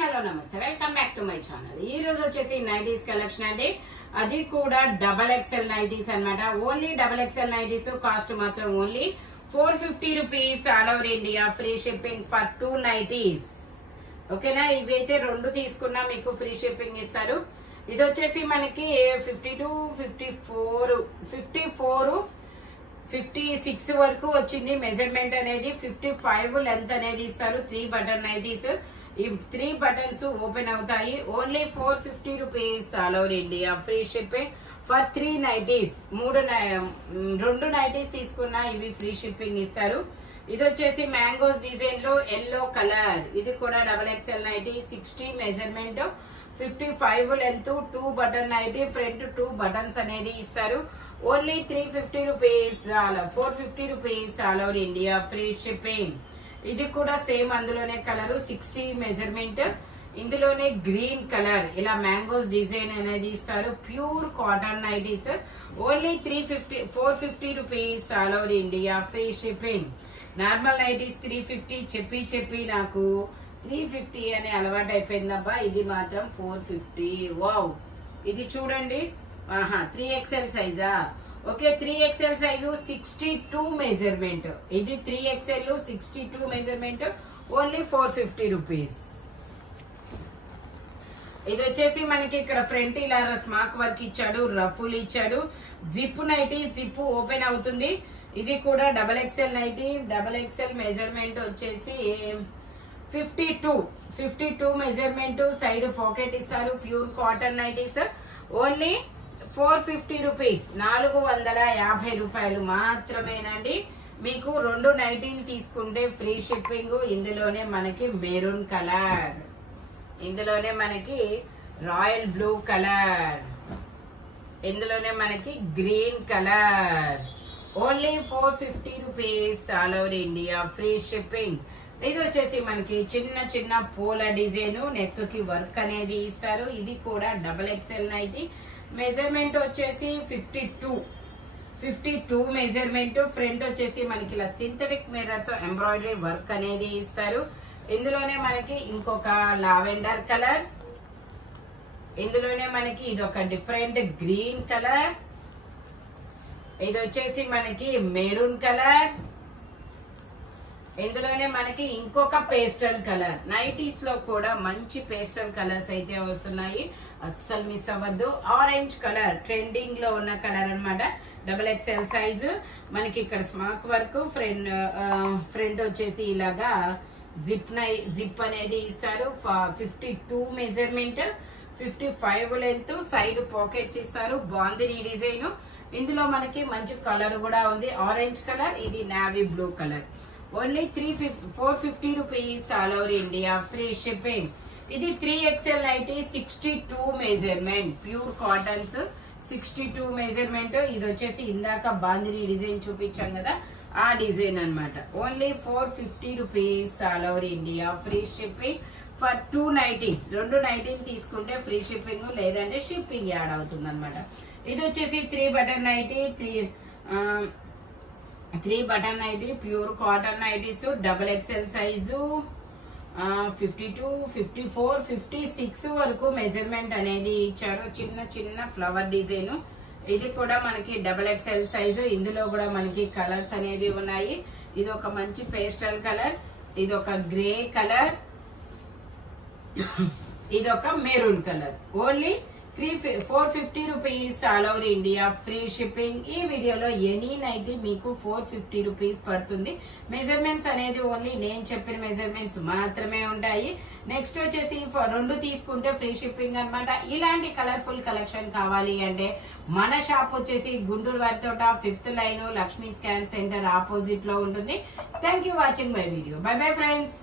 Hello నమస్తే welcome back to my channel. ఈ రోజు వచ్చేసి నైటీస్ కలెక్షన్ అండి. అది కూడా డబల్ ఎక్స్ఎల్ నైటీస్ అన్నమాట. Only double XL nighties. Cost మాత్రం only 450 rupees. All over India free shipping for 2 nighties. ఓకేనా, ఇవైతే 2 తీసుకున్నా మీకు ఫ్రీ షిప్పింగ్ ఇస్తారు. ఇది వచ్చేసి మనకి 52, 54, 56 వరకు వచ్చింది. మెజర్మెంట్ అనేది 55 లెంత్ అనేది ఇస్తారు. 3 బటన్ నైటీస్. ఈ 3 బటన్స్ ఓపెన్ అవుతాయి. Only 450 rupees. All over India free shipping for 3 nighties. 2 nighties తీసుకున్నా ఇవి ఫ్రీ షిప్పింగ్ ఇస్తారు. ఇది వచ్చేసి మ్యాంగోస్ డిజైన్ లో ఎల్లో కలర్. ఇది కూడా double XL nighty. 60 measurement, 55 length, 2 button nighty. Front 2 buttons అనేది ఇస్తారు. Only 350 rupees. 450 rupees. All over India free shipping. ఇది కూడా సేమ్ అందులోనే కలర్. 60 మెజర్మెంట్. ఇందులోనే గ్రీన్ కలర్. ఇలా మ్యాంగోస్ డిజైన్ అనేది ఇస్తారు. Pure cotton nighties. Only 450 rupees. All over India free shipping. Normal nighties 350 చెప్పి నాకు 350 అనే అలవాటు అయిపోయిందబ్బా. ఇది మాత్రం 450. వావ్, ఇది చూడండి. 3XL సైజా? Okay, 3XL size 62 measurement. ఇది 3XL 62 మెజర్మెంట్. Only 450 rupees. ఇది వచ్చేసి మనకి ఇక్కడ ఫ్రంట్ ఇలా స్మాక్ వర్క్ ఇచ్చాడు, రఫుల్ ఇచ్చాడు. Zip nighty. జిప్ ఓపెన్ అవుతుంది. ఇది కూడా double XL nighty. Double XL measurement వచ్చేసి 52 మెజర్మెంట్. సైడ్ పాకెట్ ఇస్తారు. Pure cotton nighties. Only 450 rupees. 450 రూపాయలు మాత్రమేనండి. మీకు 2 నైటీలు తీసుకుంటే ఫ్రీ షిప్పింగ్. ఇందులోనే మనకి మెరూన్ కలర్, ఇందులోనే మనకి రాయల్ బ్లూ కలర్, ఇందులోనే మనకి green colour. Only 450 rupees. All over India free shipping. ఇది వచ్చేసి మనకి చిన్న పూల డిజైన్. నెక్ కి వర్క్ అనేది ఇస్తారు. ఇది కూడా డబల్ ఎక్స్ఎల్ నైటీ. మెజర్మెంట్ వచ్చేసి 52 మెజర్మెంట్. ఫ్రంట్ వచ్చేసి మనకి ఇలా సింథటిక్ మిర్రర్ తో ఎంబ్రాయిడరీ వర్క్ అనేది ఇస్తారు. ఇందులోనే మనకి ఇంకొక లావెండర్ కలర్. ఇందులోనే మనకి ఇది ఒక డిఫరెంట్ గ్రీన్ కలర్. ఇది వచ్చేసి మనకి మెరూన్ కలర్. ఇందులోనే మనకి ఇంకొక పేస్టల్ కలర్. నైటీస్ లో కూడా మంచి పేస్టల్ కలర్స్ అయితే వస్తున్నాయి. అస్సలు మిస్ అవ్వద్దు. ఆరెంజ్ కలర్ ట్రెండింగ్ లో ఉన్న కలర్ అన్నమాట. Double XL size. మనకి ఇక్కడ స్మాక్ వర్క్. ఫ్రంట్ వచ్చేసి ఇలాగా జిప్ అనేది ఇస్తారు. 52 మెజర్మెంట్, 55 లెంత్. సైడ్ పాకెట్స్ ఇస్తారు. బాగుంది ఈ డిజైన్. ఇందులో మనకి మంచి కలర్ కూడా ఉంది. Orange colour. ఇది navy blue colour. Only 450 rupees. All over India free shipping. ఇది 3XL nighty. 62 measurement. Pure cottons. 62 measurement. ఇది వచ్చేసి ఇందాక బాందిని డిజైన్ చూపించాం కదా, ఆ డిజైన్ అన్నమాట. Only 450 rupees. All over India free shipping for 2 nighties. 2 నైటీలు తీసుకుంటే ఫ్రీ షిప్పింగ్, లేదంటే షిప్పింగ్ యాడ్ అవుతుంది అనమాట. ఇది వచ్చేసి 3 button nighty. 3 button nighty. Pure cotton nighties. Double XL size. 52, 54, 56 వరకు మెజర్మెంట్ అనేది ఇచ్చారు. చిన్న ఫ్లవర్ డిజైన్. ఇది కూడా మనకి డబల్ ఎక్స్ఎల్ సైజు. ఇందులో కూడా మనకి కలర్స్ అనేది ఉన్నాయి. ఇది ఒక మంచి పేస్టల్ కలర్. ఇది ఒక గ్రే కలర్. ఇది ఒక maroon colour. Only 450 rupees. All over India free shipping. ఈ వీడియోలో ఎనీ నైటీ మీకు 450 రూపీస్ పడుతుంది. మెజర్మెంట్స్ అనేది ఓన్లీ నేను చెప్పిన మెజర్మెంట్స్ మాత్రమే ఉంటాయి. నెక్స్ట్ వచ్చేసి 2 తీసుకుంటే ఫ్రీ షిప్పింగ్ అన్నమాట. ఇలాంటి కలర్ఫుల్ కలెక్షన్ కావాలి అంటే మన షాప్ వచ్చేసి Guntur వారితోట 5th line Lakshmi scan centre opposite లో ఉంటుంది. Thank you watching my video. By bye friends.